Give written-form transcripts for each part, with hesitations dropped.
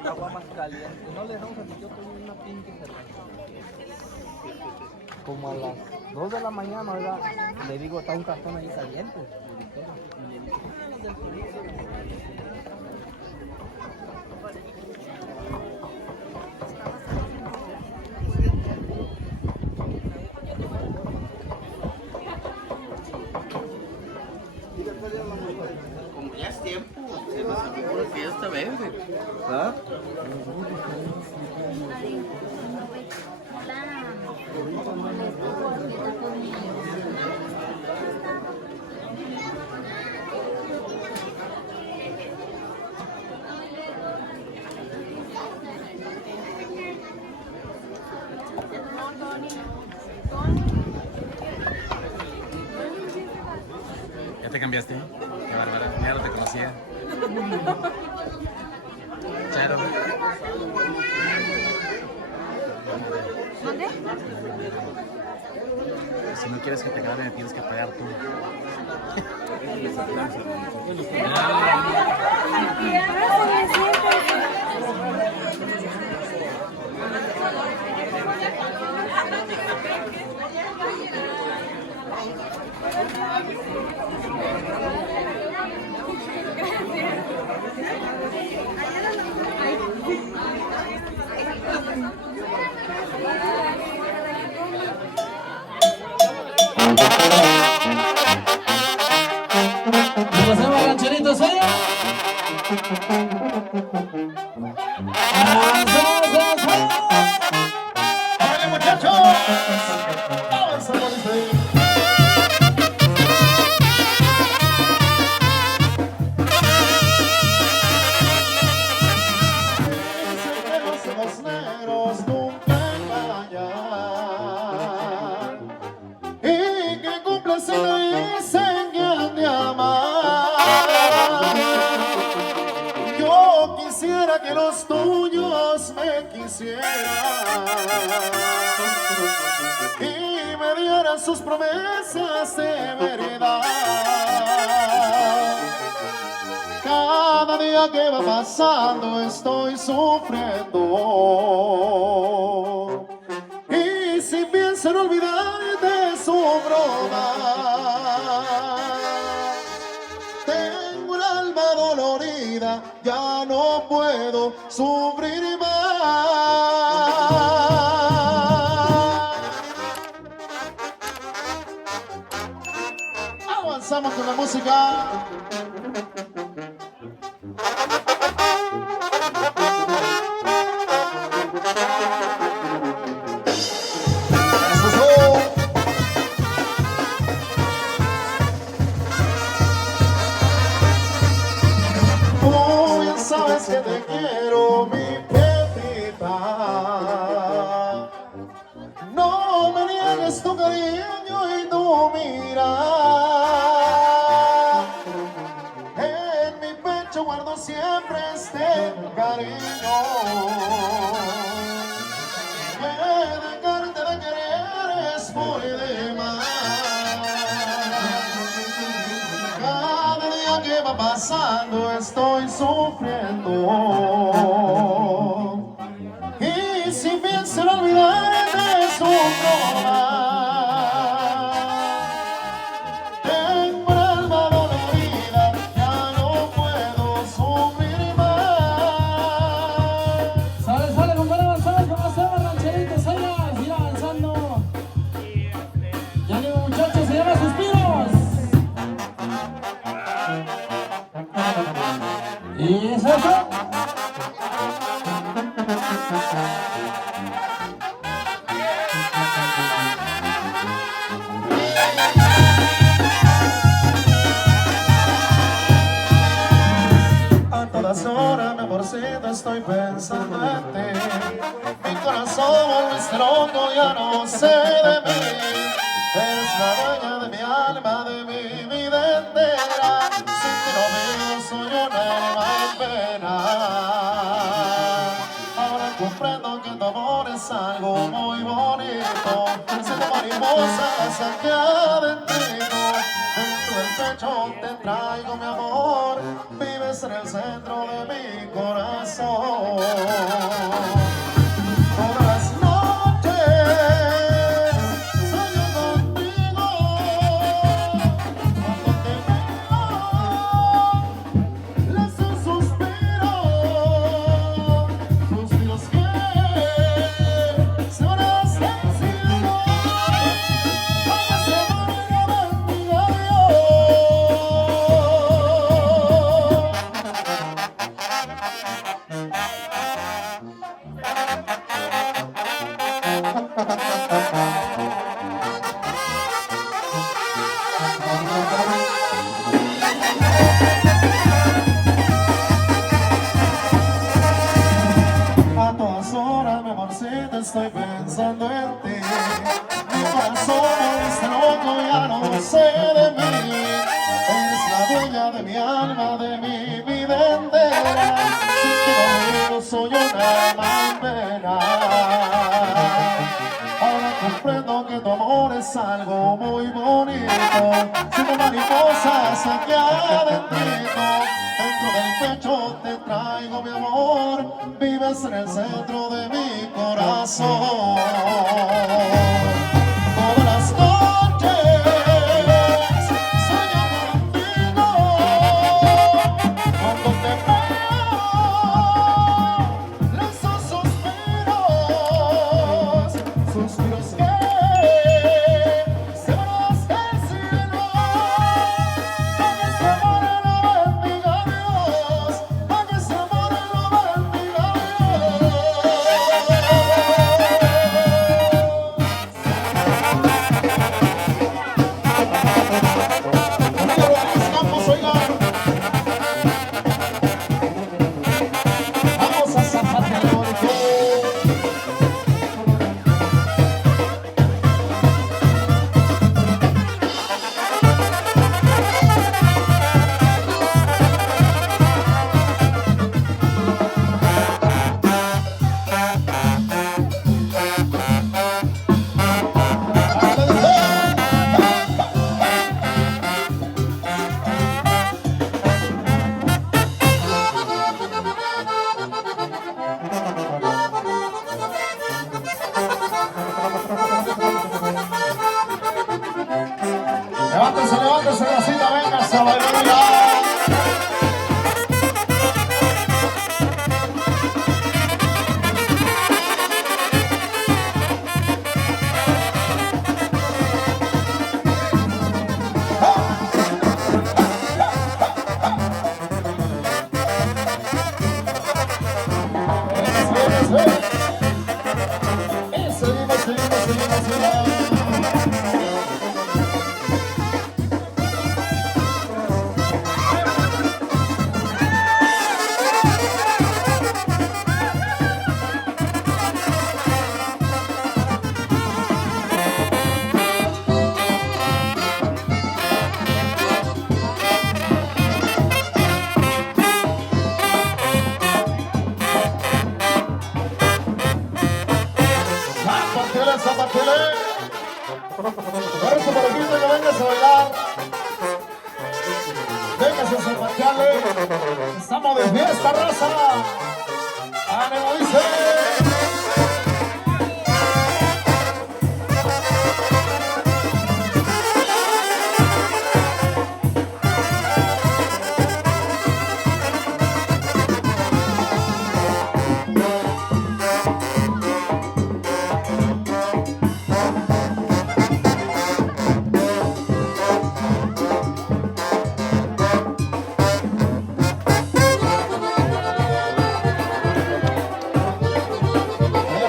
El agua más caliente. No le dejamos a mi tío con una pinche cerveza. Como a las 2 de la mañana, ¿verdad? Le digo, está un cartón ahí caliente. Y le digo, "Ah, los del turismo". Como ya es tiempo, se nos acabó la fiesta, verde. ¿Ah? ¿Ya te cambiaste? Qué bárbara, ya no te conocía. Charo. ¿Dónde? Si no quieres que te graben, tienes que pagar tú. ¿Nos hacemos rancheritos, eh? ¡Órale, muchachos! ¡Vamos a morir! Los negros nunca engañan y que cumplen se le dicen que han de amar. Yo quisiera que los tuyos me quisieran y me dieran sus promesas de verdad. Cada día que va pasando estoy sufriendo y si pienso en olvidar de su broma, tengo el alma dolorida, ya no puedo sufrir más. Avanzamos con la música. Tú ya sabes que te quiero, mi Pepita. No me niegues tu cariño y tu mirada. En mi pecho guardo siempre este cariño. Que dejarte de querer es muy de más. Cada día que va pasando estoy sufriendo y si pienso en olvidar de su broma, tengo el alma dolorida, ya no puedo sufrir más. Sale, sale, compadre, avanzamos, vamos a hacer rancheritos, ahí va, ir avanzando. Ya digo, muchachos, se llama Suspiros. ¿Y es eso? A todas horas, mi amorcito, estoy pensando en ti. Mi corazón volviste loco, ya no sé de mí. Eres la dueña de mi alma, de mi vida entera. Sin ti no vivo, soy una alma en pena. Ahora comprendo que tu amor es algo muy bonito. Siento mariposas aquí adentro. En tu el pecho te traigo mi amor, vives en el centro de mi corazón. Todas las noches sueño contigo, cuando te veo, lanzo un suspiro, suspiros que se van hasta el cielo. A todas horas, mi amorcita, estoy pensando en ti. Mi corazón está loco, ya no sé de mí. Eres la dueña de mi alma, de mi vida entera. Sin ti conmigo soy una malvena. Ahora comprendo que tu amor es algo muy bonito. Siento mariposas aquí adentrito. Dentro del pecho te traigo mi amor, vives en el centro de mi corazón. Todas las noches sueño contigo, cuando te veo lanzo suspiros, suspiros que se van hasta el cielo. Para que ese amor lo bendiga Dios, para que ese amor lo bendiga Dios. Campos, oigan, vamos a zapatear bonito. Levántese, levántese, Rosita, véngase a bailar ya. Seguimos, seguimos, seguimos, seguimos. Zapatele, zapatele. Corre su parejito que vengas a bailar. Véngase a zapatearle. Estamos de fiesta, raza. ¡Ánimo, dice!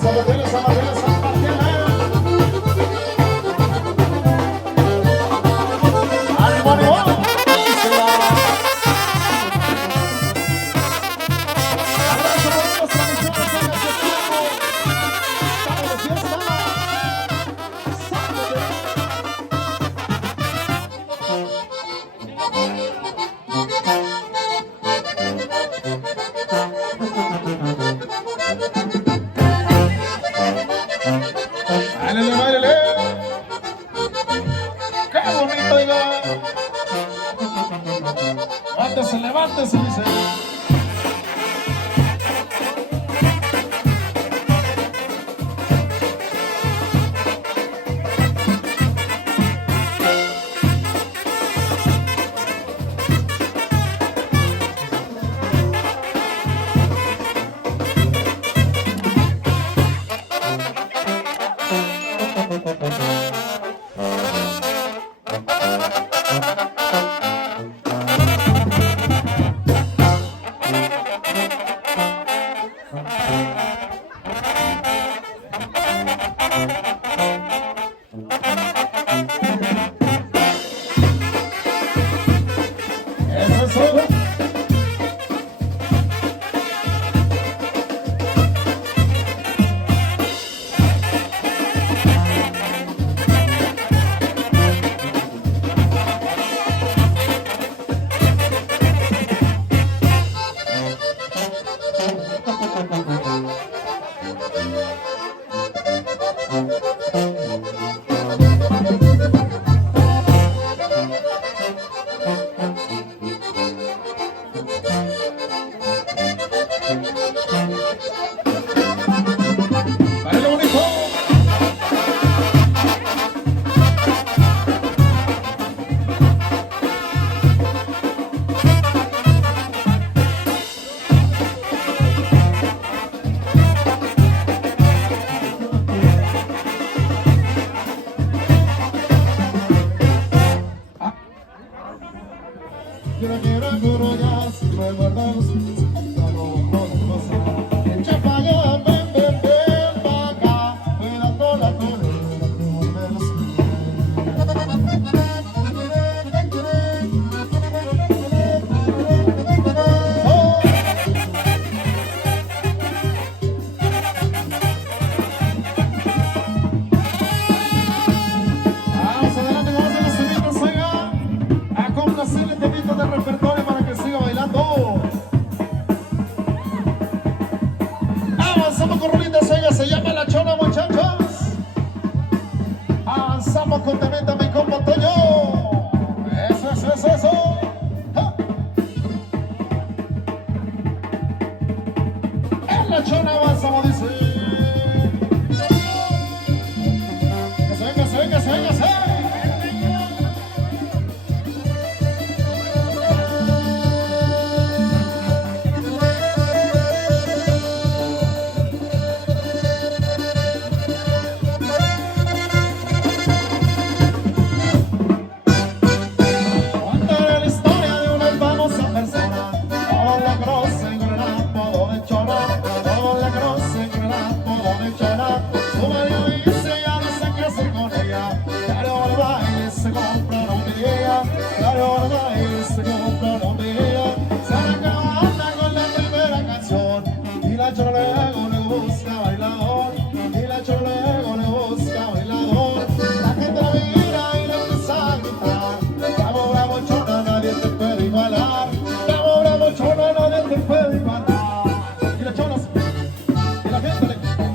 Zapatele, zapatele, zapatele. ¡Ánimo, ánimo! Abrazo por los tradiciones en este tiempo. Estamos de fiesta. Sábado. Báilele, báilele. Qué bonito, oiga. Para lo bonito. Yo no quiero ya, si me guardamos, echa pa' allá, ven pa' acá, cuidando la torera, que volvemos. Oh. Vamos adelante, vamos a los temitas, oiga, a complacerle temitas del repertorio para que siga bailando. Avanzamos con rolitas, oiga, se llama La Chona, muchachos. Avanzamos con temita, mi compa Toño. Eso. ¡Ja! En La Chona avanzamos, dice. Que se venga. Contaré la historia de una famosa persona. Todos la conocen con el apodo de Chona. Todos la conocen con el apodo de Chona. Su marido dice ya no sé qué hacer con ella. Claro, al baile se compra una botella. Claro, al baile se compra una botella. Se arranca la banda con la primera canción. Y la Chona luego le busca bailador. Y la Chona luego le busca bailador. La gente la mira y le empieza a gritar. Bravo, bravo, Chona, nadie te puede igualar. Bravo, bravo, Chona, nadie te puede igualar. Y la Chona y la gente le grita.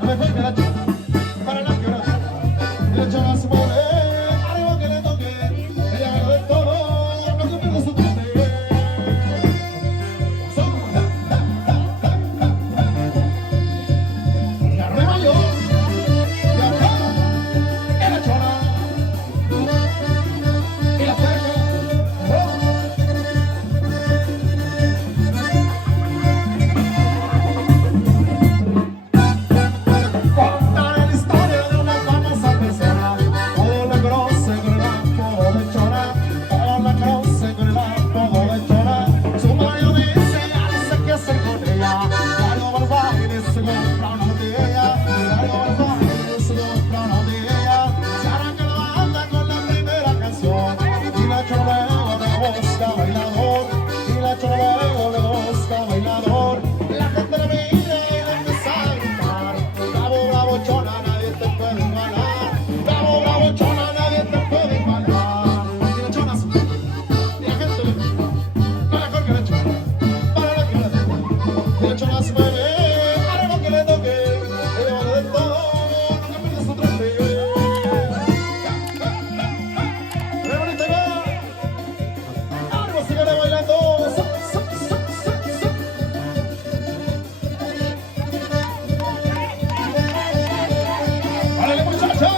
No me fue que la Chona para la quebrada. Y la Chona se mueve, algo que le toque. Ella baila de todo, no que pierda su trote. Y arriba yo, y acá, y la Chona, y la cerca. Contaré la historia de una famosa persona. Todos la conocen con el apodo de Chona. Todos la conocen con el apodo de Chona. Su marido dice ya no sé qué hacer con ella. Claro, al baile se compra una botella. Claro, al baile se compra una botella. Se arranca la banda con la primera canción. Y la Chona luego le busca bailador. Y la Chona luego le busca bailador. La gente la mira y le empieza a gritar. Bravo, bravo, Chona, nadie te puede igualar. Bravo, bravo, Chona, nadie te puede igualar. Y la Chona se mueve, y la gente le grita. No mejor que la Chona, para la que la toque. Y la Chona se mueve, algo que le toque. Ella vale de todo, no que pierda su trote. ¡Qué bonita va! ¡Ánimo, sígale bailando! ¡Órale, muchacha!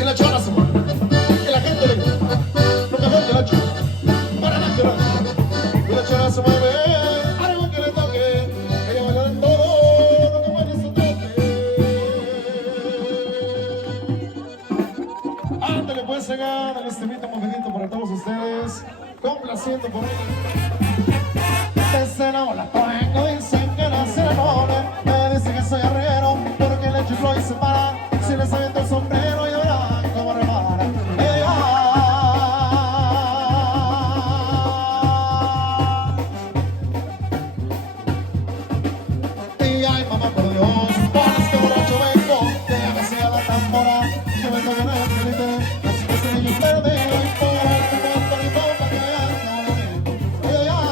Y la Chona se mueve, y la gente le grita. No mejor que la Chona, para la quebrada. Y la Chona se mueve, algo que le toque. Ella baila de todo, no que pierda su trote. Ándale pues, llegar al estemita movidito para todos ustedes, complaciendo por ahí. Desde la bola vengo, dicen que no se enamora. Me dicen que soy arriero, porque le chiflo y se para. Si les aviento el sombrero y verán cómo repara. Y ay, mamá, por Dios, pones que borracho vengo. Déjame sea la tambora, que me toque la gente. Así que si yo perdí, y todo el tiempo para que vean cómo lo digo. Ay, ay, ay.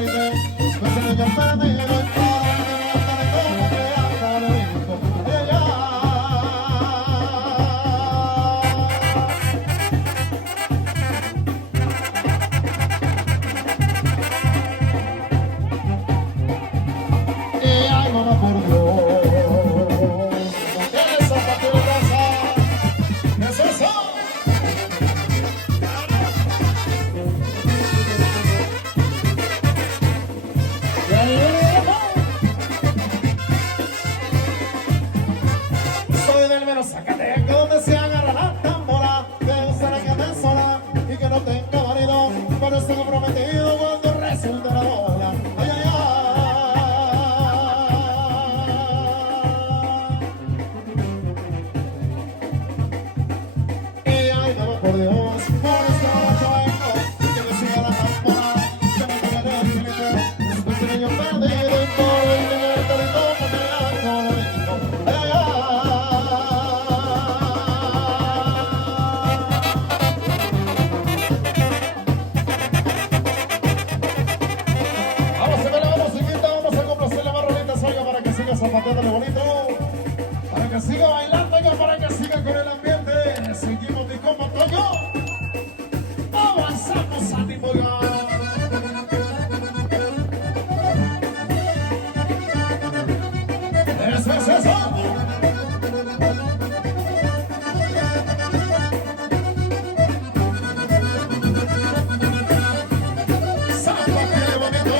élite, después de ella perdido y para el que anda lejito de allá. Y ay, mamá, por Dios, no tienes zapato de casa, ¿qué es eso? Soy del mero Zacatecas, donde se agarra la tambora. Me gusta la que ande sola y que no tenga marido, pero estoy comprometido cuando resulte la bola. Ay, ay, ay. Y ay, mamá, por Dios, por eso yo vengo, que me siga la tambora, que me tenga de límite. Después de yo perdido y por el dinero que le tomo, me hago lo mismo. Ay, ay, ay. Vamos a ver la musiquita, vamos a complacerle más rolitas, oiga, para que siga zapateándole bonito, para que siga bailando, oiga, para que siga con el ambiente. Seguimos mi compa Toño, avanzamos a tipo ya. Eso es eso. Zapateale bonito.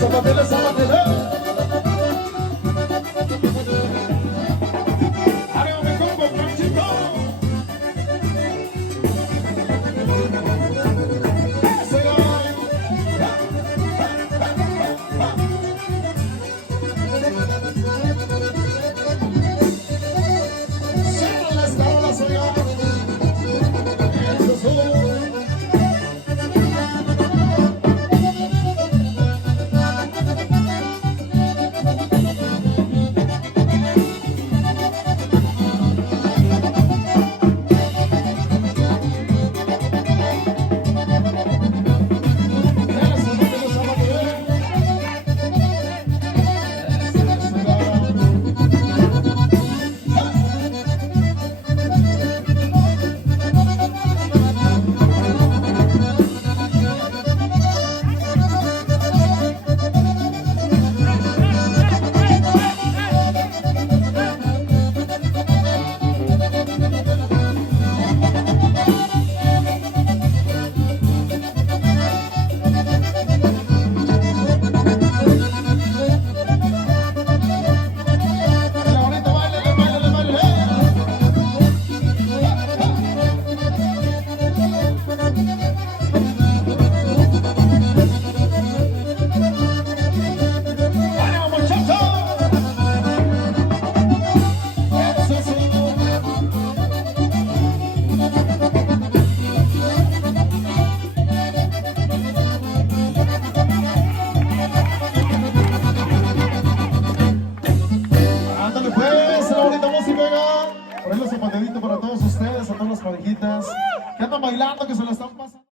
Zapatele, zapatele. Arriba mi compa Panchito. Ese gallo. Cierra las tablas, oiga. Eso es todo. Por ahí los zapateritos para todos ustedes, a todas las parejitas que andan bailando, que se lo están pasando.